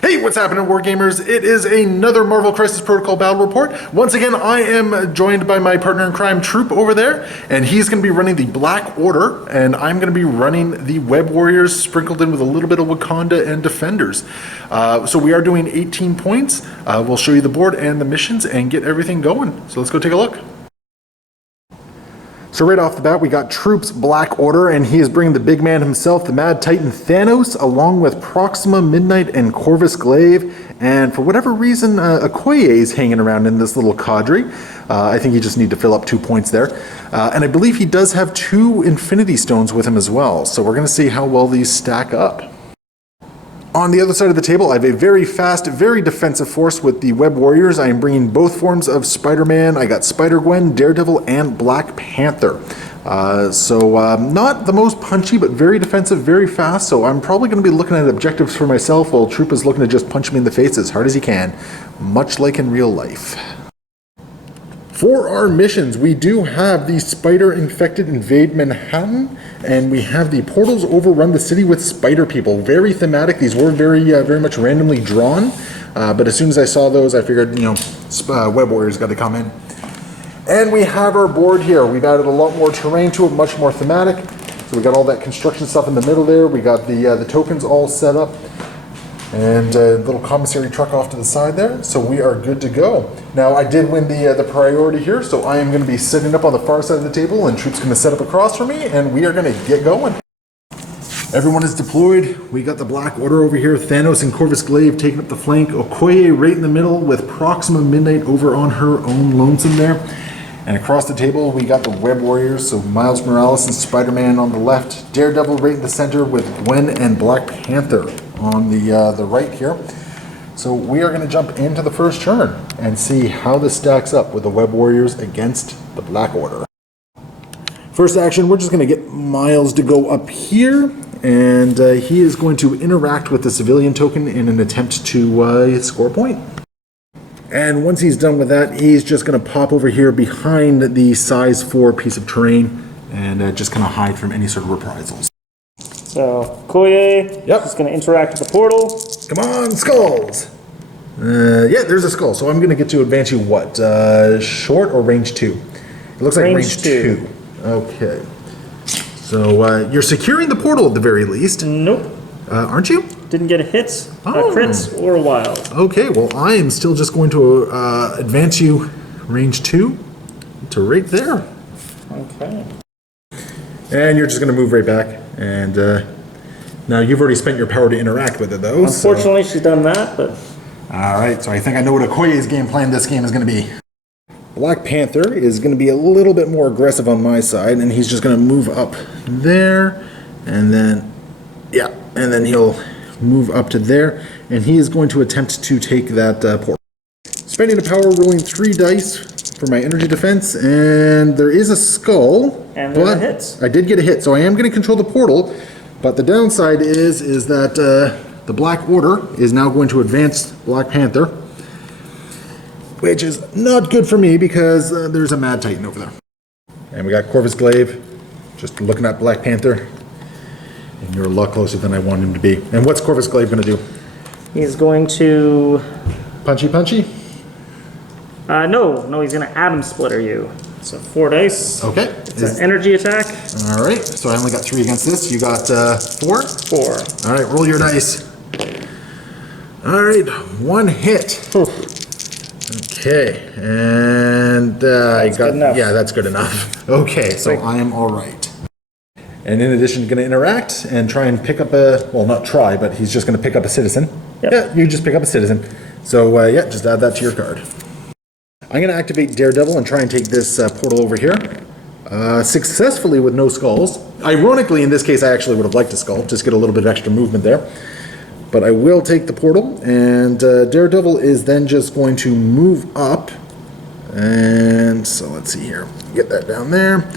Hey, what's happening, Wargamers? It is another Marvel Crisis Protocol Battle Report. Once again, I am joined by my partner in crime, Troope, over there, and he's going to be running the Black Order, and I'm going to be running the Web Warriors, sprinkled in with a little bit of Wakanda and Defenders. So we are doing 18 points. We'll show you the board and the missions and get everything going. So let's go take a look. So right off the bat, we got Troope's Black Order, and he is bringing the big man himself, the Mad Titan Thanos, along with Proxima, Midnight, and Corvus Glaive. And for whatever reason, Okoye is hanging around in this little cadre. I think you just need to fill up 2 points there. And I believe he does have 2 Infinity Stones with him as well. So we're going to see how well these stack up. On the other side of the table, I have a very fast, very defensive force with the Web Warriors. I am bringing both forms of Spider-Man. I got Spider-Gwen, Daredevil, and Black Panther. Not the most punchy, but very defensive, very fast. So I'm probably going to be looking at objectives for myself while Troope is looking to just punch me in the face as hard as he can, much like in real life. For our missions, we do have the Spider-Infected invade Manhattan, and we have the Portals overrun the city with Spider People. Very thematic. These were very much randomly drawn, but as soon as I saw those, I figured, Web Warriors got to come in. And we have our board here. We've added a lot more terrain to it, much more thematic. So we got all that construction stuff in the middle there. We got the tokens all set up. And a little commissary truck off to the side there, so we are good to go. Now, I did win the priority here, so I am going to be sitting up on the far side of the table, and Troope's going to set up across from me, and we are going to get going. Everyone is deployed. We got the Black Order over here, Thanos and Corvus Glaive taking up the flank, Okoye right in the middle with Proxima Midnight over on her own lonesome there. And across the table, we got the Web Warriors, so Miles Morales and Spider-Man on the left, Daredevil right in the center with Gwen and Black Panther on the right here. So we are going to jump into the first turn and see how this stacks up with the Web Warriors against the Black Order. First action, we're just going to get Miles to go up here, and he is going to interact with the civilian token in an attempt to score a point. And once he's done with that, he's just going to pop over here behind the size 4 piece of terrain and just kind of hide from any sort of reprisals. So, Okoye is going to interact with the portal. Come on, skulls! Yeah, there's a skull. So I'm going to get to advance you, what, short or range 2? It looks like range 2. Okay. So you're securing the portal at the very least. Nope. Aren't you? Didn't get a hit, crits, or a wild. Okay, well, I am still just going to advance you range 2 to right there. Okay. And you're just going to move right back. And now you've already spent your power to interact with it, though. Unfortunately, she's done that, but... All right, so I think I know what Okoye's game plan this game is going to be. Black Panther is going to be a little bit more aggressive on my side, and he's just going to move up there, and then, yeah, and then he'll move up to there, and he is going to attempt to take that portal. Spending a power, rolling 3 dice for my energy defense, and there is a skull. And there are hits. I did get a hit, so I am going to control the portal, but the downside is that the Black Order is now going to advance Black Panther, which is not good for me because there's a Mad Titan over there. And we got Corvus Glaive just looking at Black Panther, and you're a lot closer than I want him to be. And what's Corvus Glaive going to do? He's going to... Punchy? No, he's going to Atom Splitter you. So 4 dice. Okay. It's an energy attack. All right, so I only got 3 against this. You got 4? 4. All right, roll your dice. All right, 1 hit. Okay, and I got... good enough. Yeah, that's good enough. Okay, so I am all right. And in addition, going to interact and try and pick up a... Well, not try, but he's just going to pick up a citizen. Yep. Yeah, you just pick up a citizen. So, yeah, just add that to your card. I'm going to activate Daredevil and try and take this portal over here. Successfully with no skulls. Ironically, in this case, I actually would have liked a skull. Just get a little bit of extra movement there. But I will take the portal, and Daredevil is then just going to move up. And so let's see here. Get that down there.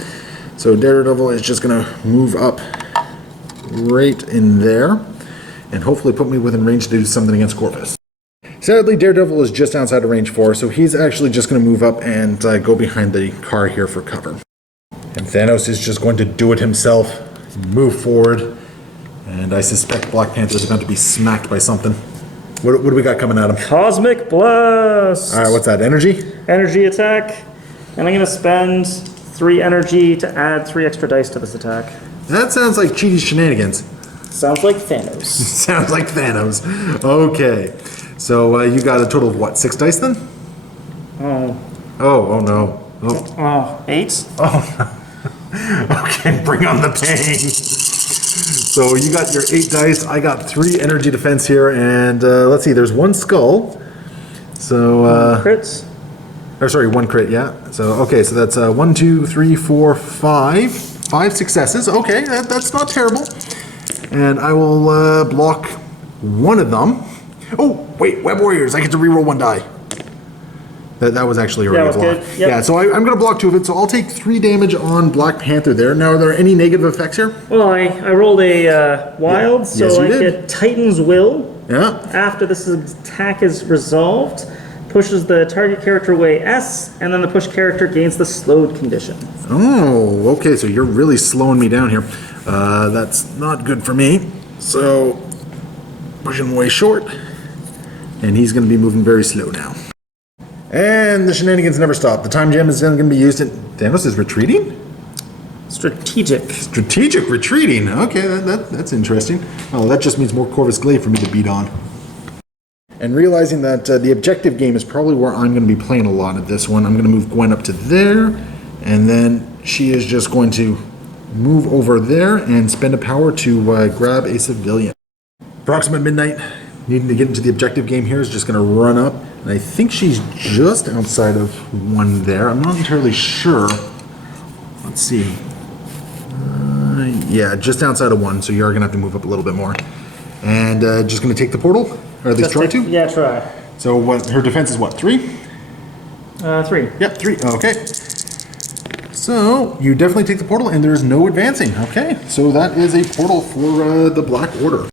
So Daredevil is just going to move up right in there. And hopefully put me within range to do something against Corvus. Sadly, Daredevil is just outside of range 4, so he's actually just going to move up and go behind the car here for cover. And Thanos is just going to do it himself, move forward, and I suspect Black Panther is about to be smacked by something. What do we got coming at him? Cosmic Blast! Alright, what's that, energy? Energy attack, and I'm going to spend 3 energy to add 3 extra dice to this attack. That sounds like cheaty shenanigans. Sounds like Thanos. Sounds like Thanos. Okay. So you got a total of what, 6 dice then? Oh no. Oh. 8? Okay, bring on the pain. So you got your 8 dice, I got 3 energy defense here, and let's see, there's 1 skull. So crits? Or sorry, 1 crit, yeah. So okay, so that's 1, 2, 3, 4, 5. 5 successes. Okay, that's not terrible. And I will block 1 of them. Oh, wait, Web Warriors, I get to reroll 1 die. That was actually already a block. Yep. Yeah, so I'm going to block 2 of it, so I'll take 3 damage on Black Panther there. Now, are there any negative effects here? Well, I rolled a wild, so yes, I get Titan's Will. Yeah. After this attack is resolved, pushes the target character away S, and then the push character gains the slowed condition. Oh, okay, so you're really slowing me down here. That's not good for me. So, push him away short, and he's going to be moving very slow now. And the shenanigans never stop. The time gem is then going to be used in... Thanos is retreating? Strategic. Strategic retreating. Okay, that's interesting. Well, that just means more Corvus Glaive for me to beat on. And realizing that the objective game is probably where I'm going to be playing a lot of this one, I'm going to move Gwen up to there, and then she is just going to move over there and spend a power to grab a civilian. Proxima Midnight, needing to get into the objective game here, is just going to run up. And I think she's just outside of 1 there. I'm not entirely sure. Let's see. Yeah, just outside of 1, so you are going to have to move up a little bit more. And just going to take the portal? Or at least try to? Yeah, try. So what? Her defense is what, 3? 3. Yep, 3. Okay. So you definitely take the portal, and there's no advancing. Okay, so that is a portal for the Black Order.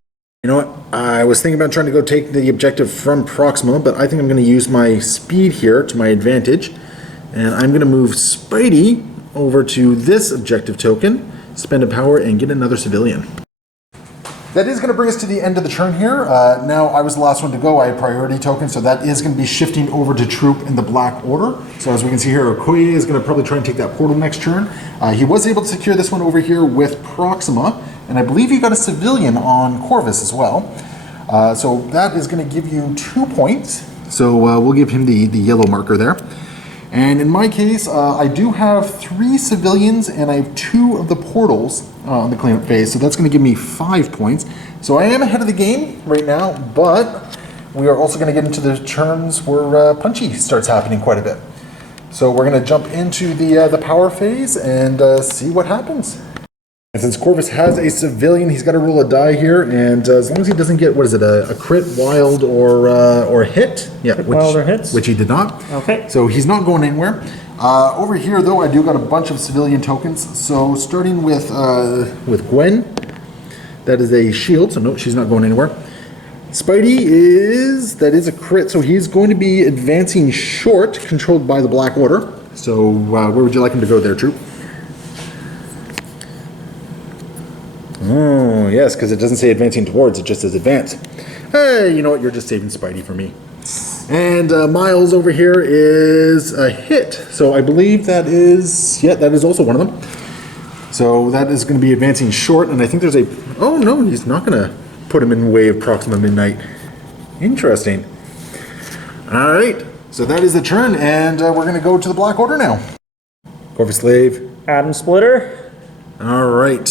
You know what? I was thinking about trying to go take the objective from Proxima, but I think I'm going to use my speed here to my advantage. And I'm going to move Spidey over to this objective token, spend a power, and get another civilian. That is going to bring us to the end of the turn here. Now, I was the last one to go. I had priority token, so that is going to be shifting over to Troope in the Black Order. So as we can see here, Okoye is going to probably try and take that portal next turn. He was able to secure this one over here with Proxima, and I believe he got a civilian on Corvus as well. So that is going to give you 2 points. So we'll give him the yellow marker there. And in my case, I do have 3 civilians, and I have 2 of the portals on the cleanup phase, so that's going to give me 5 points. So I am ahead of the game right now, but we are also going to get into the turns where punchy starts happening quite a bit. So we're going to jump into the power phase and see what happens. And since Corvus has a civilian, he's got to roll a die here, and as long as he doesn't get, what is it, a crit, wild, or hit? Yeah, wild or hits? Which he did not. Okay. So he's not going anywhere. Over here, though, I do got a bunch of civilian tokens. So starting with Gwen, that is a shield, so no, she's not going anywhere. Spidey that is a crit, so he's going to be advancing short, controlled by the Black Order. So where would you like him to go there, Troope? Oh, yes, because it doesn't say advancing towards, it just says advance. Hey, you know what, you're just saving Spidey for me. And Miles over here is a hit. So I believe that is also one of them. So that is going to be advancing short, and I think there's oh no, he's not going to put him in the way of Proxima Midnight. Interesting. All right, so that is the turn, and we're going to go to the Black Order now. Corvus Slave. Atom Splitter. All right.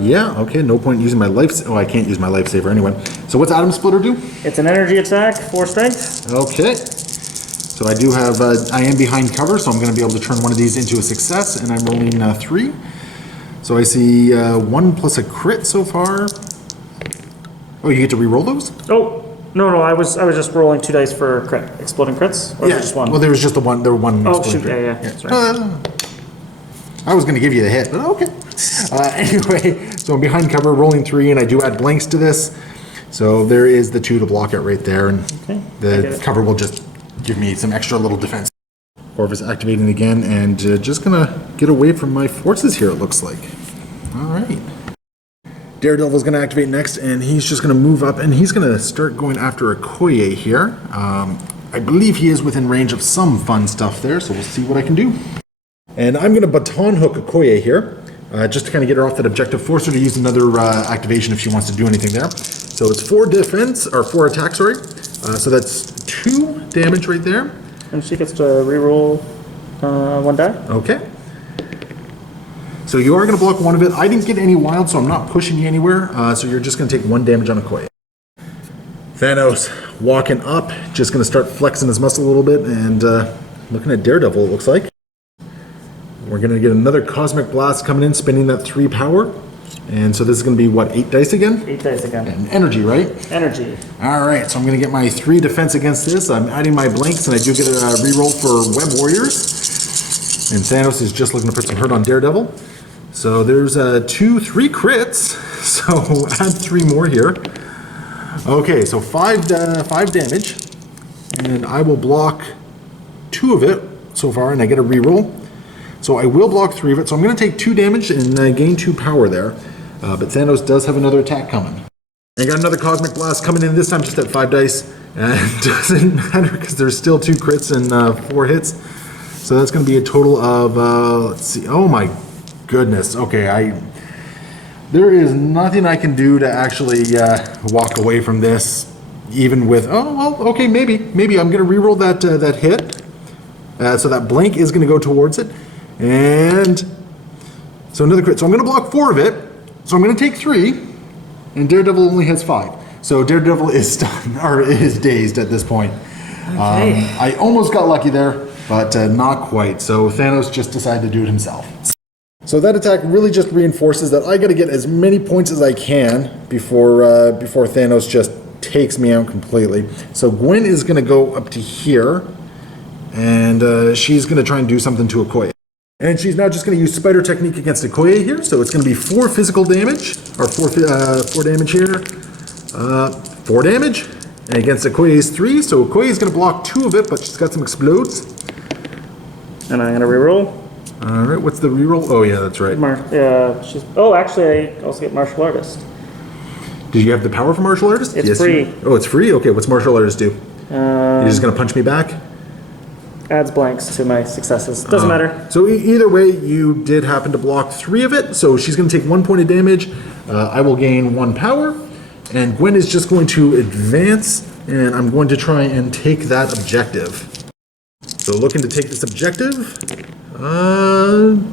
Yeah, okay, no point using my life... Oh, I can't use my lifesaver anyway. So what's Atom Splitter do? It's an energy attack, 4 strength. Okay. So I do have, I am behind cover, so I'm going to be able to turn one of these into a success, and I'm rolling 3. So I see 1 plus a crit so far. Oh, you get to re-roll those? Oh, no, I was just rolling 2 dice for crit. Exploding crits? Or Yeah, just one? well there was just the one, there were one. Oh, exploding shoot, crit. yeah. Sorry. I was going to give you the hit, but okay. Anyway, so I'm behind cover, rolling 3, and I do add blanks to this. So there is the 2 to block it right there, and Okay, the cover will just give me some extra little defense. Corvus activating again, and just going to get away from my forces here, it looks like. All right. Daredevil's going to activate next, and he's just going to move up, and he's going to start going after Okoye here. I believe he is within range of some fun stuff there, so we'll see what I can do. And I'm going to baton hook Okoye here, just to kind of get her off that objective, force her to use another activation if she wants to do anything there. So it's 4 defense, or 4 attack, sorry. So that's 2 damage right there. And she gets to reroll 1 die? Okay. So you are going to block 1 of it. I didn't get any wild, so I'm not pushing you anywhere. So you're just going to take 1 damage on Okoye. Thanos walking up, just going to start flexing his muscle a little bit and looking at Daredevil, it looks like. We're going to get another Cosmic Blast coming in, spending that 3 power. And so this is going to be, what, 8 dice again? 8 dice again. And energy, right? Energy. All right, so I'm going to get my 3 defense against this. I'm adding my blanks, and I do get a reroll for Web Warriors. And Thanos is just looking to put some hurt on Daredevil. So there's 3 crits. So add 3 more here. Okay, so 5 damage. And I will block 2 of it so far, and I get a reroll. So I will block 3 of it. So I'm going to take 2 damage and gain 2 power there. But Thanos does have another attack coming. I got another Cosmic Blast coming in, this time just at 5 dice. And it doesn't matter because there's still 2 crits and 4 hits. So that's going to be a total of, let's see, oh my goodness. Okay, there is nothing I can do to actually walk away from this, even with, oh, well, okay, maybe. I'm going to reroll that hit. So that blank is going to go towards it. And so another crit. So I'm going to block 4 of it. So I'm going to take 3, and Daredevil only has 5. So Daredevil is stunned, or is dazed at this point. Okay. I almost got lucky there, but not quite. So Thanos just decided to do it himself. So that attack really just reinforces that I got to get as many points as I can before Thanos just takes me out completely. So Gwen is going to go up to here, and she's going to try and do something to Okoye. And she's now just going to use Spider Technique against Okoye here. So it's going to be 4 physical damage, or 4 damage here. 4 damage. And against Okoye's 3. So Okoye's going to block 2 of it, but she's got some explodes. And I'm going to reroll. All right, what's the reroll? Oh, yeah, that's right. Actually, I also get Martial Artist. Did you have the power for Martial Artist? It's yes, free. Oh, it's free? Okay, what's Martial Artist do? You're just going to punch me back? Adds blanks to my successes. Doesn't matter. So either way, you did happen to block 3 of it. So she's going to take 1 point of damage. I will gain 1 power. And Gwen is just going to advance. And I'm going to try and take that objective. So looking to take this objective.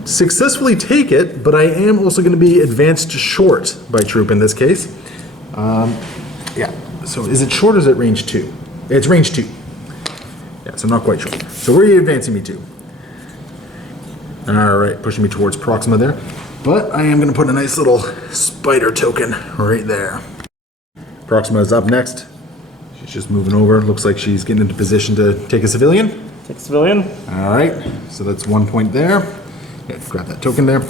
Successfully take it. But I am also going to be advanced short by Troope in this case. Yeah. So is it short or is it range 2? It's range 2. Yeah, so not quite sure. So where are you advancing me to? All right, pushing me towards Proxima there. But I am going to put a nice little spider token right there. Proxima is up next. She's just moving over. Looks like she's getting into position to take a civilian. Take civilian. All right, so that's 1 point there. Yeah, grab that token there.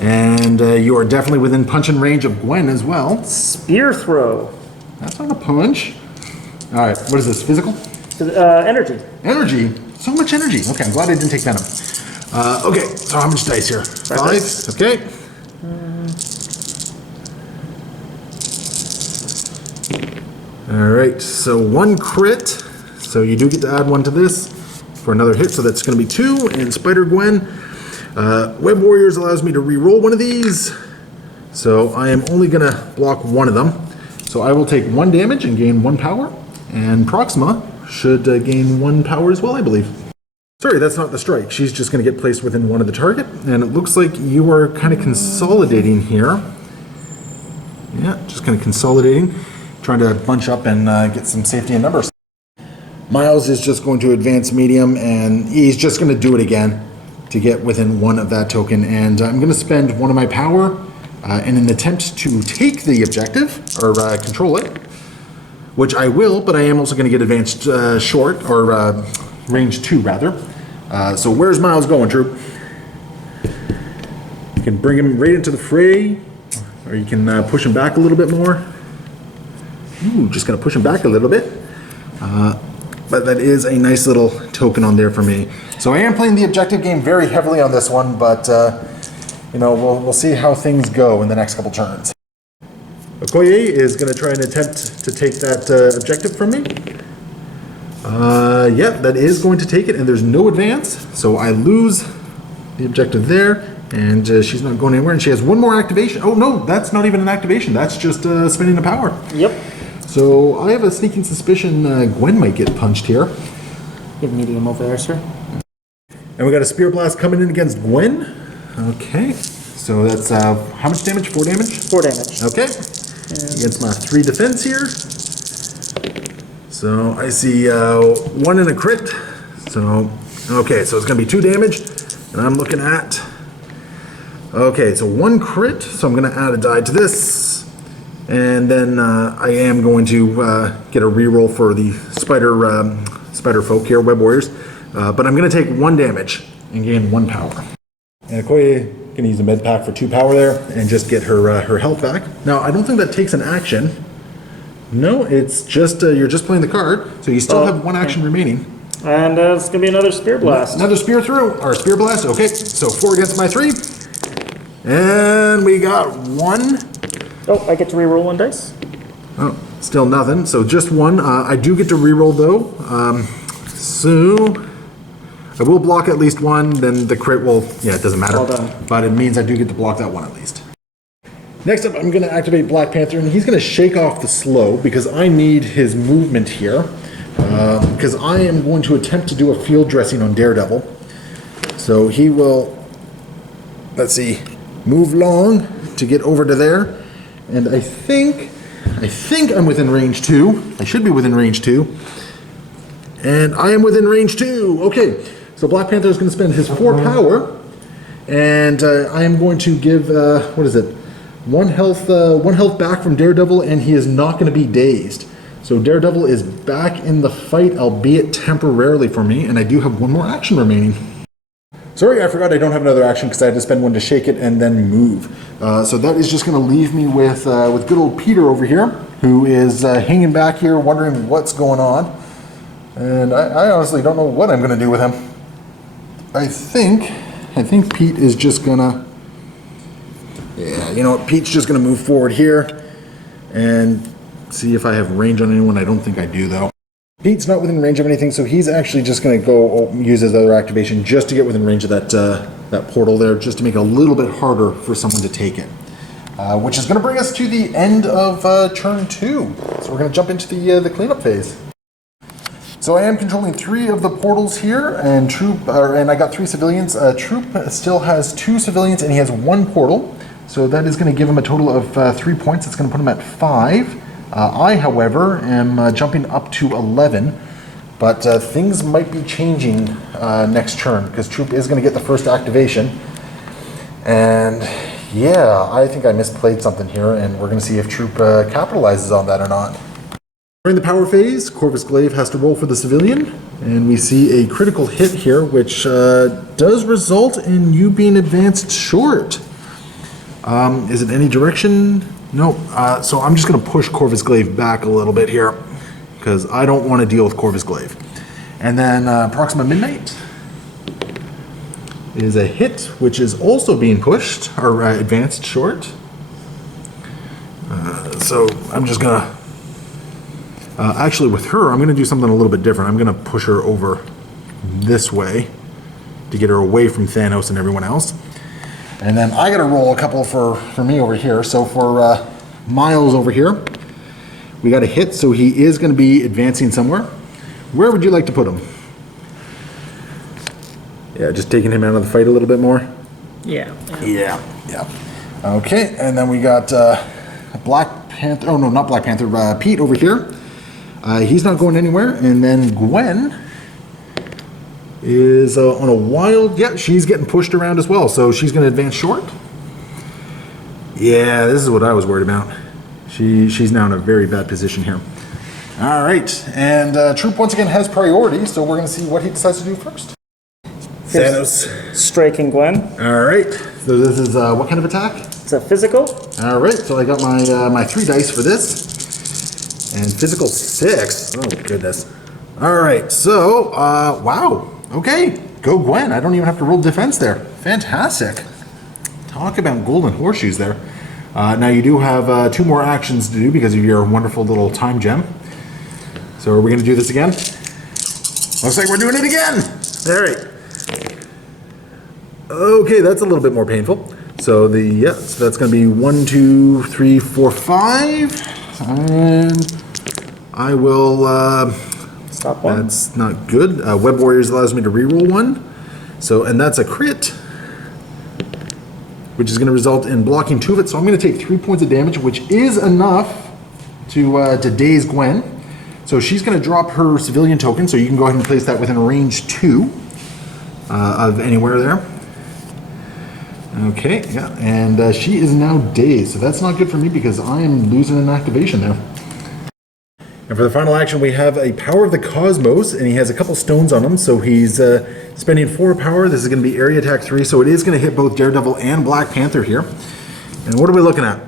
And you are definitely within punching range of Gwen as well. Spear throw. That's not a punch. All right, what is this, physical? Energy. Energy? So much energy. Okay, I'm glad I didn't take venom. Okay, so how much dice here? 5? Okay. All right, so 1 crit. So you do get to add 1 to this for another hit, so that's going to be 2. And Spider Gwen. Web Warriors allows me to re-roll 1 of these. So I am only going to block 1 of them. So I will take 1 damage and gain 1 power. And Proxima should gain 1 power as well, I believe. Sorry, that's not the strike. She's just going to get placed within 1 of the target. And it looks like you are kind of consolidating here. Yeah, just kind of consolidating. Trying to bunch up and get some safety in numbers. Miles is just going to advance medium, and he's just going to do it again to get within 1 of that token. And I'm going to spend 1 of my power in an attempt to take the objective, or control it, which I will, but I am also going to get advanced short, or range 2 rather. So where's Miles going, Troope? You can bring him right into the fray, or you can push him back a little bit more. Ooh, just going to push him back a little bit. But that is a nice little token on there for me. So I am playing the objective game very heavily on this one, but you know, we'll see how things go in the next couple turns. Okoye is going to try and attempt to take that objective from me. Yeah, that is going to take it, and there's no advance, so I lose the objective there, and she's not going anywhere, and she has 1 more activation. Oh no, that's not even an activation, that's just spending a power. Yep. So I have a sneaking suspicion Gwen might get punched here. Give medium over there, sir. And we got a Spear Blast coming in against Gwen. Okay, so that's how much damage? 4 damage? 4 damage. Okay, against my 3 defense here. So I see 1 in a crit. So, okay, so it's gonna be 2 damage. And I'm looking at, okay, so 1 crit. So I'm gonna add a die to this. And then I am going to get a reroll for the spider folk here, web warriors. But I'm going to take 1 damage and gain 1 power. And Okoye can use a med pack for 2 power there and just get her health back. Now I don't think that takes an action. No, it's just you're just playing the card, so you still have 1 action remaining. And it's gonna be another Spear Blast. Another spear through, or spear blast. Okay, so 4 against my 3, and we got 1. Oh, I get to reroll 1 dice. Oh, still nothing. So just 1. I do get to reroll though. So I will block at least 1. Then the crit will. Yeah, it doesn't matter. Well done. But it means I do get to block that 1 at least. Next up, I'm going to activate Black Panther, and he's going to shake off the slow because I need his movement here. Because I am going to attempt to do a field dressing on Daredevil. So he will. Let's see, move long to get over to there. And I think I'm within range 2. I should be within range 2. And I am within range 2. Okay, so Black Panther is going to spend his 4 power. And I am going to give, what is it? 1 health back from Daredevil, and he is not going to be dazed. So Daredevil is back in the fight, albeit temporarily for me. And I do have 1 more action remaining. Sorry, I forgot I don't have another action because I had to spend 1 to shake it and then move. So that is just going to leave me with good old Peter over here, who is hanging back here wondering what's going on. And I honestly don't know what I'm going to do with him. I think Pete is just going to... Yeah, you know what? Pete's just going to move forward here and see if I have range on anyone. I don't think I do, though. Pete's not within range of anything, so he's actually just going to go use his other activation just to get within range of that portal there, just to make it a little bit harder for someone to take it. Which is going to bring us to the end of turn 2. So we're going to jump into the cleanup phase. So I am controlling 3 of the portals here, and and I got 3 civilians. Troope still has 2 civilians, and he has 1 portal. So that is going to give him a total of 3 points. It's going to put him at 5. I, however, am jumping up to 11, but things might be changing next turn because Troope is going to get the first activation. And yeah, I think I misplayed something here, and we're going to see if Troope capitalizes on that or not. During the power phase, Corvus Glaive has to roll for the civilian, and we see a critical hit here, which does result in you being advanced short. Is it any direction? No, so I'm just going to push Corvus Glaive back a little bit here because I don't want to deal with Corvus Glaive. And then Proxima Midnight is a hit, which is also being pushed, or advanced short. So I'm just going to, actually with her, I'm going to do something a little bit different. I'm going to push her over this way to get her away from Thanos and everyone else. And then I got to roll a couple for me over here. So for Miles over here, we got a hit, so he is going to be advancing somewhere. Where would you like to put him? Yeah, just taking him out of the fight a little bit more. Yeah. Okay, and then we got Black Panther. Oh no, not Black Panther. Pete over here. He's not going anywhere. And then Gwen is on a wild, yeah, she's getting pushed around as well. So she's going to advance short. Yeah, this is what I was worried about. She's now in a very bad position here. All right, and Troope once again has priority, so we're going to see what he decides to do first. Thanos. Striking Gwen. All right, so this is what kind of attack? It's a physical. All right, so I got my 3 dice for this, and physical 6. Oh goodness. All right, so wow. Okay, go Gwen. I don't even have to roll defense there. Fantastic. Talk about golden horseshoes there. Now you do have 2 more actions to do because of your wonderful little time gem. So are we going to do this again? Looks like we're doing it again. All right. Okay, that's a little bit more painful. So so that's going to be 1, 2, 3, 4, 5, and I will. Stop one. That's not good. Web Warriors allows me to reroll 1. So and that's a crit, which is going to result in blocking 2 of it. So I'm going to take 3 points of damage, which is enough to daze Gwen. So she's going to drop her civilian token. So you can go ahead and place that within range 2 of anywhere there. Okay, yeah, and she is now dazed. So that's not good for me because I am losing an activation there. And for the final action, we have a Power of the Cosmos, and he has a couple stones on him. So he's spending 4 power. This is going to be area attack 3, so it is going to hit both Daredevil and Black Panther here. And what are we looking at?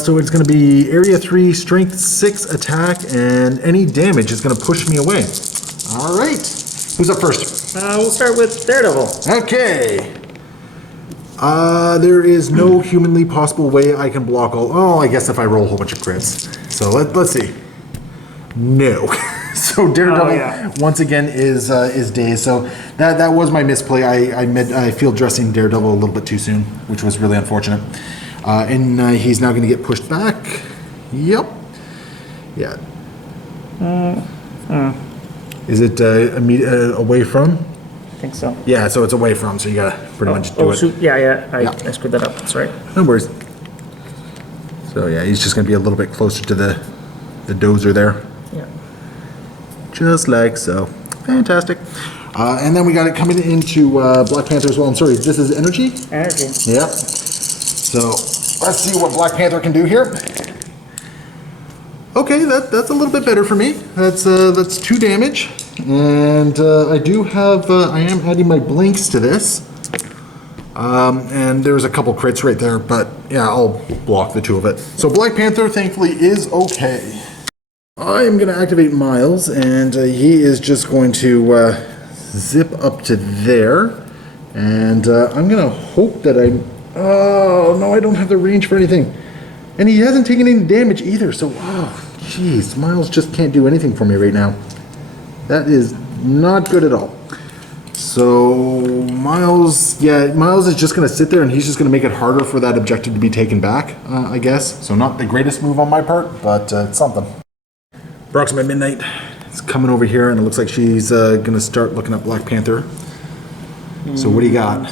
So it's going to be area 3, strength 6 attack, and any damage is going to push me away. All right. Who's up first? We'll start with Daredevil. Okay. There is no humanly possible way I can block all. Oh, I guess if I roll a whole bunch of crits. So let's see. No. So Daredevil once again is dazed. So that was my misplay. I field dressing Daredevil a little bit too soon, which was really unfortunate. And he's now going to get pushed back. Yep. Yeah. Is it away from? I think so. Yeah, so it's away from, so you gotta pretty much do it. Shoot. Yeah, I screwed that up. That's right. No worries. So yeah, he's just gonna be a little bit closer to the dozer there. Yeah. Just like so. Fantastic. And then we got it coming into Black Panther as well. I'm sorry, this is energy? Energy. Yep. So let's see what Black Panther can do here. Okay, that's a little bit better for me. That's 2 damage. And I am adding my blinks to this. And there's a couple crits right there, but yeah, I'll block the 2 of it. So Black Panther, thankfully, is okay. I am going to activate Miles, and he is just going to zip up to there. And I'm going to hope that oh, no, I don't have the range for anything. And he hasn't taken any damage either, so, oh, jeez, Miles just can't do anything for me right now. That is not good at all. So Miles is just going to sit there and he's just going to make it harder for that objective to be taken back, I guess. So not the greatest move on my part, but it's something. Proxima Midnight is coming over here and it looks like she's going to start looking at Black Panther. So what do you got? I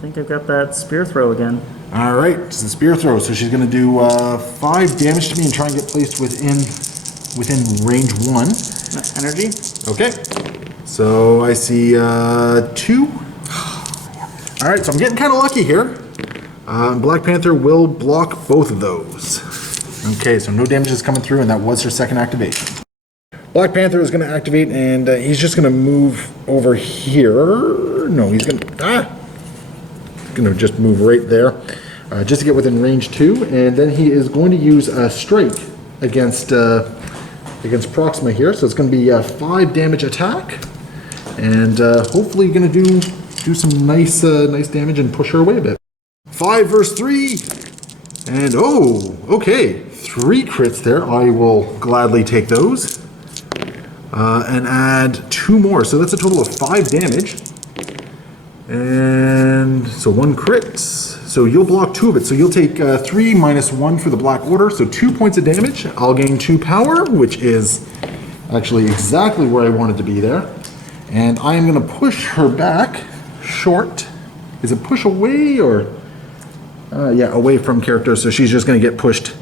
think I've got that spear throw again. All right, it's a spear throw. So she's going to do 5 damage to me and try and get placed within range 1. Energy. Okay. So I see 2. All right, so I'm getting kind of lucky here. Black Panther will block both of those. Okay, so no damage is coming through, and that was her second activation. Black Panther is going to activate, and he's just going to move over here. No, he's going to just move right there, just to get within range 2, and then he is going to use a strike against Proxima here. So it's going to be a 5 damage attack, and hopefully going to do some nice damage and push her away a bit. 5 versus 3, and oh, okay, 3 crits there. I will gladly take those, and add 2 more. So that's a total of 5 damage, and so 1 crit. So you'll block 2 of it. So you'll take 3 minus 1 for the Black Order. So 2 points of damage. I'll gain 2 power, which is actually exactly where I wanted to be there. And I am going to push her back short. Is it push away or? Yeah, away from character. So she's just going to get pushed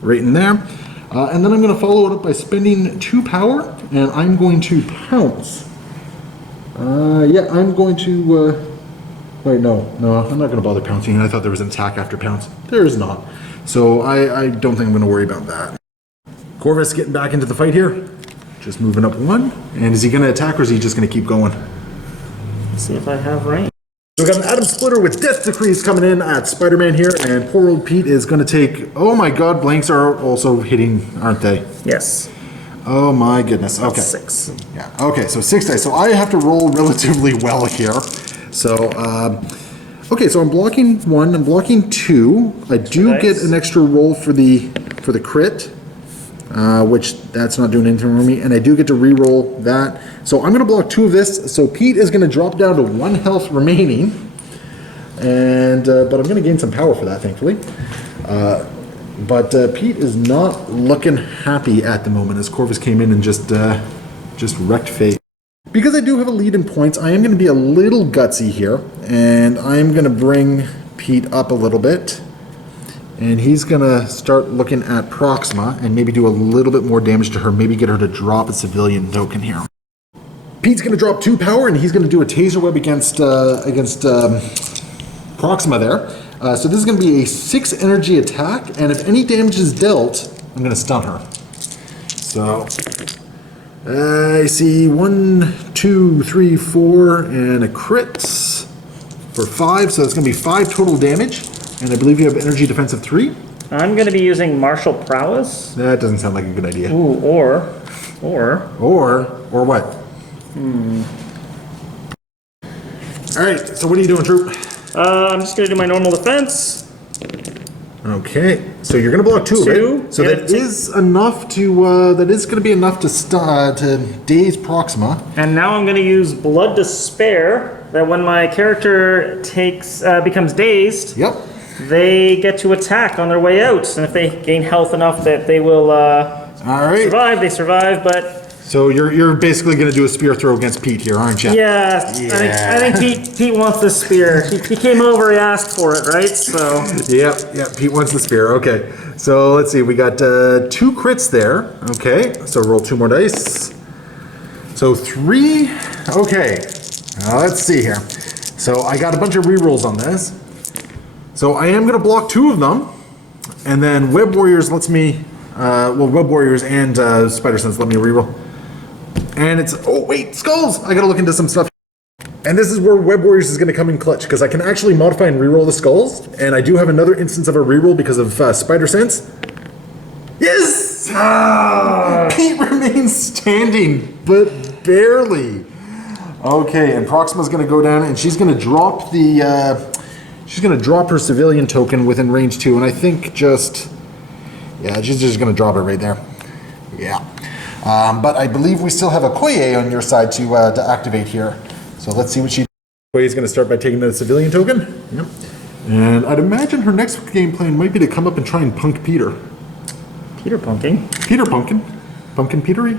right in there. And then I'm going to follow it up by spending 2 power, and I'm going to pounce. Yeah, I'm going to... wait, no, I'm not going to bother pouncing. I thought there was an attack after pounce. There is not. So I don't think I'm going to worry about that. Corvus getting back into the fight here. Just moving up 1. And is he going to attack, or is he just going to keep going? Let's see if I have range. So we got an Atom Splitter with Death Decrees coming in at Spider-Man here, and poor old Pete is going to take... Oh my god, blanks are also hitting, aren't they? Yes. Oh my goodness, okay. 6. Yeah, okay, so 6 dice. So I have to roll relatively well here. So, okay, so I'm blocking 1, I'm blocking 2. I do Nice. get an extra roll for the crit, which that's not doing anything for me, and I do get to re-roll that. So I'm going to block 2 of this, so Pete is going to drop down to 1 health remaining, and but I'm going to gain some power for that, thankfully. But Pete is not looking happy at the moment, as Corvus came in and just wrecked fate. Because I do have a lead in points, I am going to be a little gutsy here, and I'm going to bring Pete up a little bit. And he's going to start looking at Proxima and maybe do a little bit more damage to her, maybe get her to drop a civilian token here. Pete's going to drop 2 power, and he's going to do a taser web against Proxima there. So this is going to be a 6 energy attack, and if any damage is dealt, I'm going to stun her. So I see 1, 2, 3, 4, and a crit for 5, so it's going to be 5 total damage. And I believe you have energy defense of 3. I'm going to be using martial prowess. That doesn't sound like a good idea. Ooh, or what? All right. So what are you doing, Troope? I'm just going to do my normal defense. Okay. So you're going to block 2 of it. So that is enough to. That is going to be enough to daze Proxima. And now I'm going to use Blood to Spare. That when my character becomes dazed. Yep. They get to attack on their way out, and if they gain health enough that they will survive, they survive, but... So you're basically going to do a spear throw against Pete here, aren't you? Yeah, I think Pete wants the spear. He came over, he asked for it, right? So... Yep, Pete wants the spear. Okay, so let's see, we got 2 crits there. Okay, so roll 2 more dice. So 3, okay, now let's see here. So I got a bunch of rerolls on this. So I am going to block 2 of them, and then Web Warriors lets me, Web Warriors and Spider Sense let me reroll. And it's, oh wait, skulls! I got to look into some stuff. And this is where Web Warriors is going to come in clutch, because I can actually modify and reroll the skulls, and I do have another instance of a reroll because of Spider Sense. Yes! Pete remains standing, but barely. Okay, and Proxima's going to go down, and she's going to drop the... she's going to drop her civilian token within range 2, and I think just... Yeah, she's just going to drop it right there. Yeah. But I believe we still have a Okoye on your side to activate here. So let's see what she... Okoye's going to start by taking the civilian token. Yep. And I'd imagine her next game plan might be to come up and try and punk Peter. Peter punking? Peter punkin. Pumpkin Petery.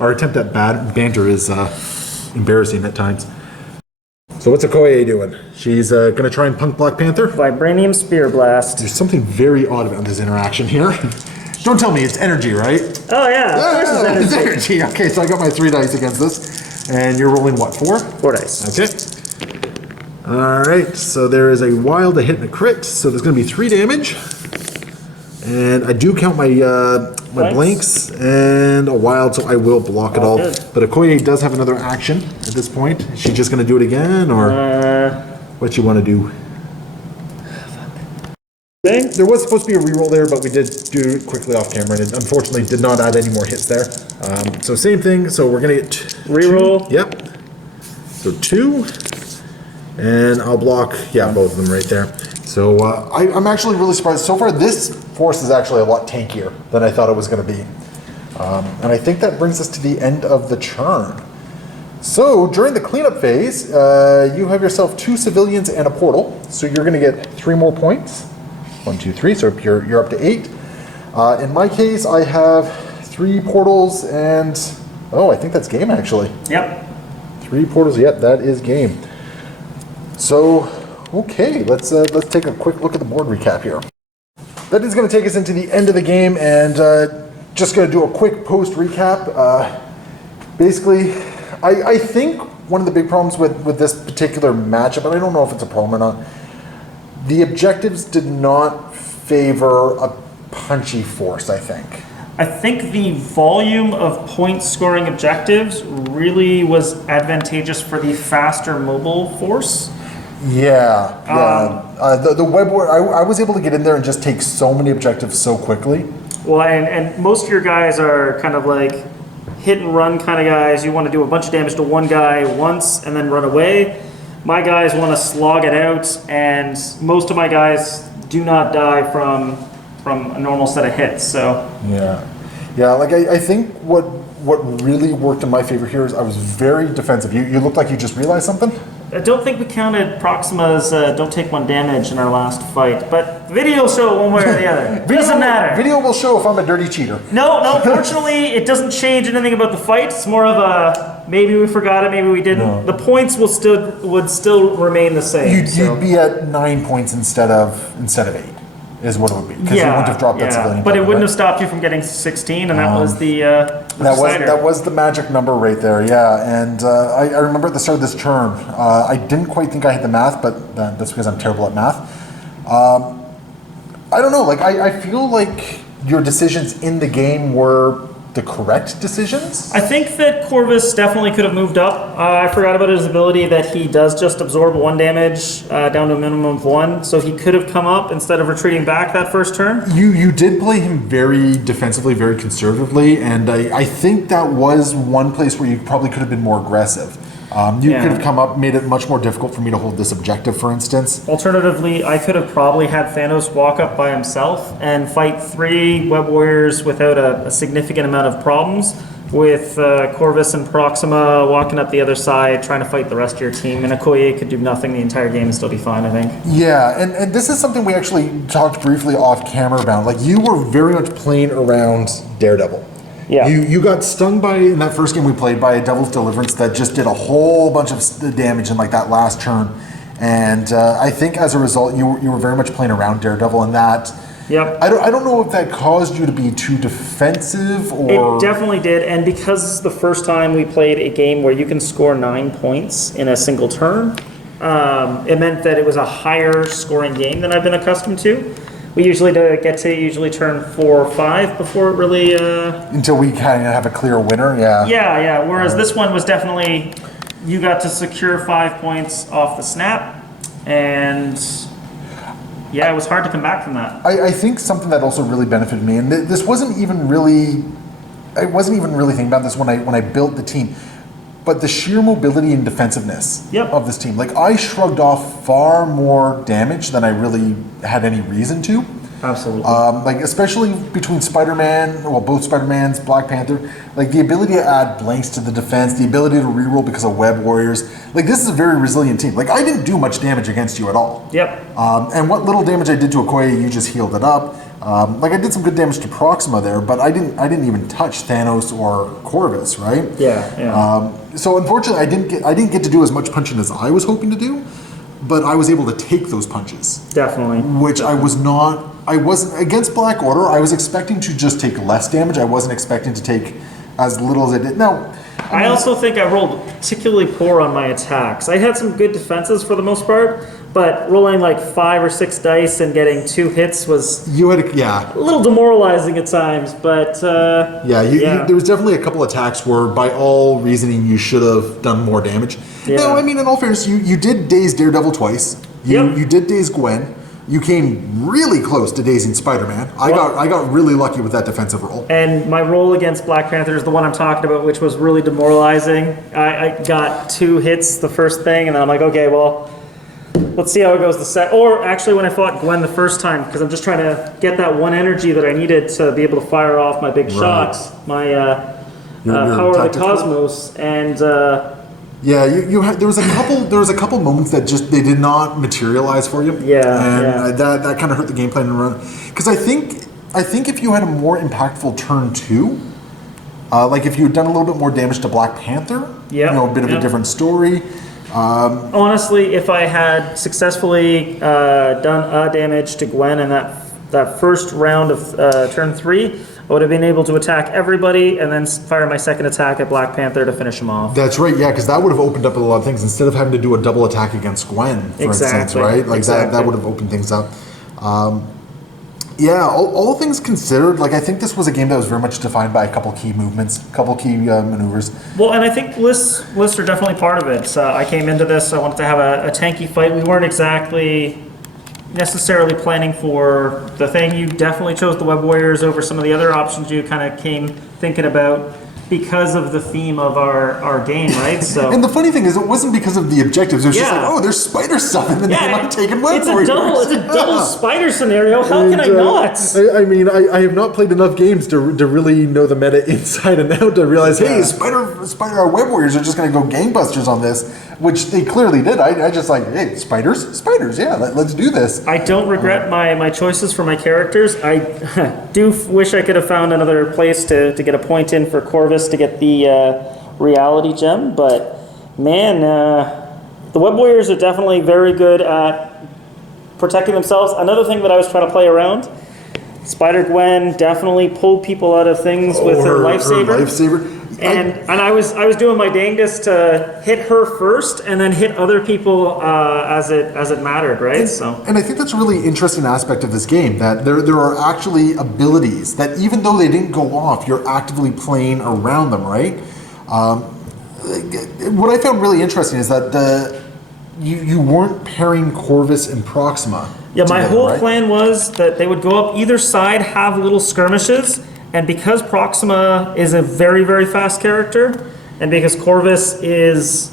Our attempt at bad banter is embarrassing at times. So what's Okoye doing? She's going to try and punk Black Panther? Vibranium Spear Blast. There's something very odd about this interaction here. Don't tell me it's energy, right? Oh yeah, of course It's energy. Okay, so I got my 3 dice against this. And you're rolling what, 4? 4 dice. Okay. Alright, so there is a wild, a hit, and a crit. So there's going to be 3 damage. And I do count my my blanks and a wild, so I will block it all. Good. But Okoye does have another action at this point. Is she just going to do it again, or what you want to do? There was supposed to be a reroll there, but we did do it quickly off camera, and it unfortunately did not add any more hits there. So same thing, so we're going to get reroll. 2. Yep. So 2. And I'll block, yeah, both of them right there. So I'm actually really surprised. So far, this force is actually a lot tankier than I thought it was going to be. And I think that brings us to the end of the turn. So during the cleanup phase, you have yourself 2 civilians and a portal. So you're going to get 3 more points. 1, 2, 3. So you're up to 8. In my case, I have 3 portals and I think that's game actually. Yep. 3 portals. Yep, that is game. So okay, let's take a quick look at the board recap here. that is going to take us into the end of the game, and just going to do a quick post recap. Basically, I think one of the big problems with this particular matchup, and I don't know if it's a problem or not, the objectives did not favor a punchy force, I think. I think the volume of point-scoring objectives really was advantageous for the faster mobile force. Yeah. The web war, I was able to get in there and just take so many objectives so quickly. Well, and most of your guys are kind of like hit and run kind of guys. You want to do a bunch of damage to one guy once and then run away. My guys want to slog it out, and most of my guys do not die from a normal set of hits. So yeah. Like I think what really worked in my favor here is I was very defensive. You looked like you just realized something. I don't think we counted Proxima's don't take one damage in our last fight, but video will show one way or the other. Doesn't matter. Video will show if I'm a dirty cheater. No, fortunately, it doesn't change anything about the fight. It's more of a maybe we forgot it, maybe we didn't. No. The points would still remain the same. You'd be at 9 points instead of 8. Is what it would be, because you wouldn't have dropped that civilian. But it wouldn't have stopped you from getting 16, and that was the that was the magic number right there. Yeah, and I remember at the start of this turn, I didn't quite think I had the math, but that's because I'm terrible at math. I don't know. Like I feel like your decisions in the game were the correct decisions. I think that Corvus definitely could have moved up. I forgot about his ability that he does just absorb 1 damage down to a minimum of 1, so he could have come up instead of retreating back that first turn. You did play him very defensively, very conservatively, and I think that was one place where you probably could have been more aggressive. Could have come up, made it much more difficult for me to hold this objective, for instance. Alternatively, I could have probably had Thanos walk up by himself and fight 3 Web Warriors without a significant amount of problems, with Corvus and Proxima walking up the other side, trying to fight the rest of your team, and Okoye could do nothing the entire game and still be fine, I think. Yeah, and this is something we actually talked briefly off camera about. Like, you were very much playing around Daredevil. Yeah. You got stung by, in that first game we played, by a Devil's Deliverance that just did a whole bunch of damage in like that last turn. And I think as a result, you were very much playing around Daredevil, and that... Yep. I don't know if that caused you to be too defensive or... It definitely did, and because this is the first time we played a game where you can score 9 points in a single turn, it meant that it was a higher scoring game than I've been accustomed to. We usually get to turn 4 or 5 before it really... Until we kind of have a clear winner, yeah. Yeah. Whereas this one was definitely... You got to secure 5 points off the snap, and... Yeah, it was hard to come back from that. I think something that also really benefited me, and this wasn't even really... I wasn't even really thinking about this when I built the team, but the sheer mobility and defensiveness of this team. Like, I shrugged off far more damage than I really had any reason to. Absolutely. Like, especially between Spider-Man, well, both Spider-Mans, Black Panther, like the ability to add blanks to the defense, the ability to reroll because of Web Warriors. Like, this is a very resilient team. Like, I didn't do much damage against you at all. Yep. And what little damage I did to Okoye, you just healed it up. Like, I did some good damage to Proxima there, but I didn't even touch Thanos or Corvus, right? Yeah. So unfortunately, I didn't get to do as much punching as I was hoping to do, but I was able to take those punches. Definitely. Which I wasn't against Black Order. I was expecting to just take less damage. I wasn't expecting to take as little as I did. Now, I also think I rolled particularly poor on my attacks. I had some good defenses for the most part, but rolling like 5 or 6 dice and getting 2 hits was a little demoralizing at times. But there was definitely a couple attacks where, by all reasoning, you should have done more damage. Yeah. No, I mean, in all fairness, you did daze Daredevil twice. You did daze Gwen. You came really close to dazing Spider-Man. I got really lucky with that defensive roll. And my roll against Black Panther is the one I'm talking about, which was really demoralizing. I got 2 hits the first thing, and then I'm like, okay, well, let's see how it goes the second. Or actually, when I fought Gwen the first time, because I'm just trying to get that one energy that I needed to be able to fire off my big shots, my Power of the Cosmos, and... there was a couple moments that just they did not materialize for you. That kind of hurt the game plan and run. Because I think if you had a more impactful turn 2, like if you had done a little bit more damage to Black Panther, a bit of a different story. Honestly, if I had successfully done damage to Gwen in that that first round of turn 3, I would have been able to attack everybody and then fire my second attack at Black Panther to finish him off. That's right, yeah, because that would have opened up a lot of things instead of having to do a double attack against Gwen, for instance, right? Like that would have opened things up. Yeah, all things considered, like I think this was a game that was very much defined by a couple key movements, a couple key maneuvers. Well, and I think lists are definitely part of it. I came into this, I wanted to have a tanky fight. We weren't exactly necessarily planning for the thing. You definitely chose the Web Warriors over some of the other options you kind of came thinking about because of the theme of our game, right? So, and the funny thing is, it wasn't because of the objectives. It was just like, oh, there's spider stuff in the name. I'm taking Web Warriors. It's a double spider scenario. How can I not? I mean, I have not played enough games to really know the meta inside and out to realize, hey, spider Web Warriors are just going to go gangbusters on this, which they clearly did. I just like, hey, spiders, yeah, let's do this. I don't regret my choices for my characters. I do wish I could have found another place to get a point in for Corvus to get the reality gem, but man, the Web Warriors are definitely very good at protecting themselves. Another thing that I was trying to play around, Spider-Gwen definitely pulled people out of things with her lifesaver. And I was doing my dangest to hit her first and then hit other people as it mattered, right? And I think that's a really interesting aspect of this game, that there are actually abilities that even though they didn't go off, you're actively playing around them, right? What I found really interesting is that you weren't pairing Corvus and Proxima. Yeah, my whole plan was that they would go up either side, have little skirmishes. And because Proxima is a very, very fast character, and because Corvus is...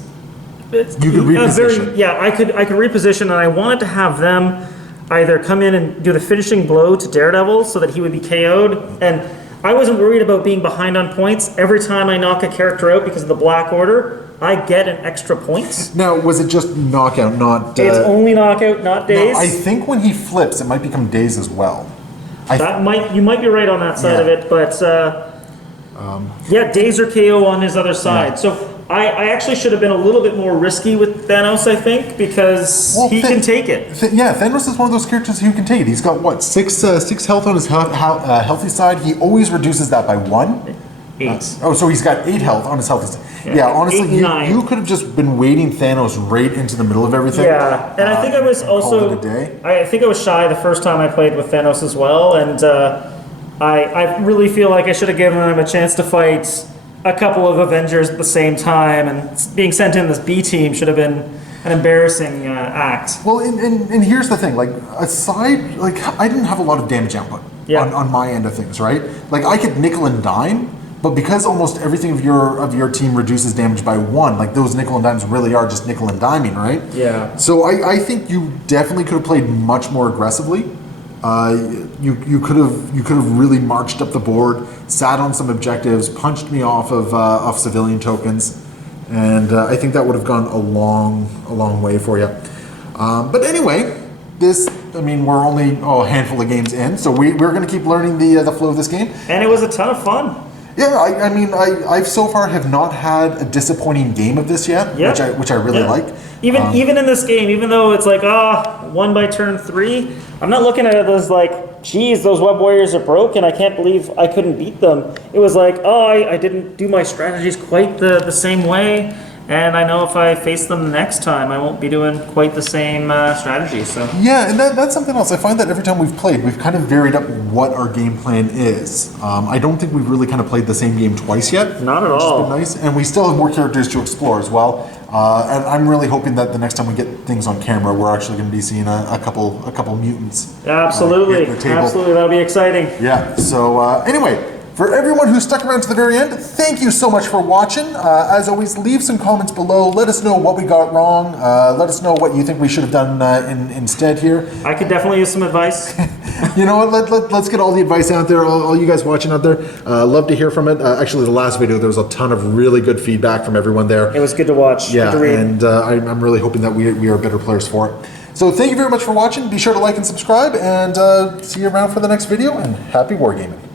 You could reposition. I could reposition, and I wanted to have them either come in and do the finishing blow to Daredevil so that he would be KO'd. And I wasn't worried about being behind on points. Every time I knock a character out because of the Black Order, I get an extra point. Now, was it just knockout, not... It's only knockout, not daze. No, I think when he flips, it might become daze as well. You might be right on that side of it, but daze or KO on his other side. Yeah. So I actually should have been a little bit more risky with Thanos, I think, because he can take it. Thanos is one of those characters who can take it. He's got what, six health on his healthy side. He always reduces that by 1. 8. So he's got 8 health on his healthy side. Yeah, honestly, you could have just been waiting Thanos right into the middle of everything. Yeah, and I think I was also... I think I was shy the first time I played with Thanos as well, and I really feel like I should have given him a chance to fight a couple of Avengers at the same time, and being sent in this B team should have been an embarrassing act. Well, and here's the thing, like, aside, like, I didn't have a lot of damage output on my end of things, right? Like, I could nickel and dime, but because almost everything of your team reduces damage by 1, like those nickel and dimes really are just nickel and diming, right? Yeah. So I think you definitely could have played much more aggressively. You could have really marched up the board, sat on some objectives, punched me off civilian tokens, and I think that would have gone a long way for you. But anyway, we're only a handful of games in, so we're going to keep learning the flow of this game. And it was a ton of fun. Yeah, I've so far have not had a disappointing game of this yet, which I really like. Even in this game, even though it's like, won by turn 3, I'm not looking at it as like, geez, those Web Warriors are broken, I can't believe I couldn't beat them. It was like, I didn't do my strategies quite the same way, and I know if I face them the next time, I won't be doing quite the same strategy. So yeah, and that's something else. I find that every time we've played, we've kind of varied up what our game plan is. I don't think we've really kind of played the same game twice yet. Not at all. Which has been nice, and we still have more characters to explore as well. And I'm really hoping that the next time we get things on camera, we're actually going to be seeing a couple mutants. Absolutely, absolutely, that'll be exciting. Yeah. So anyway. For everyone who stuck around to the very end, thank you so much for watching. As always, leave some comments below. Let us know what we got wrong. Let us know what you think we should have done instead here. I could definitely use some advice. You know what? Let's get all the advice out there. All you guys watching out there, love to hear from it. Actually, the last video, there was a ton of really good feedback from everyone there. It was good to watch. Yeah, good to read. And I'm really hoping that we are better players for it. So thank you very much for watching. Be sure to like and subscribe, and see you around for the next video, and happy wargaming.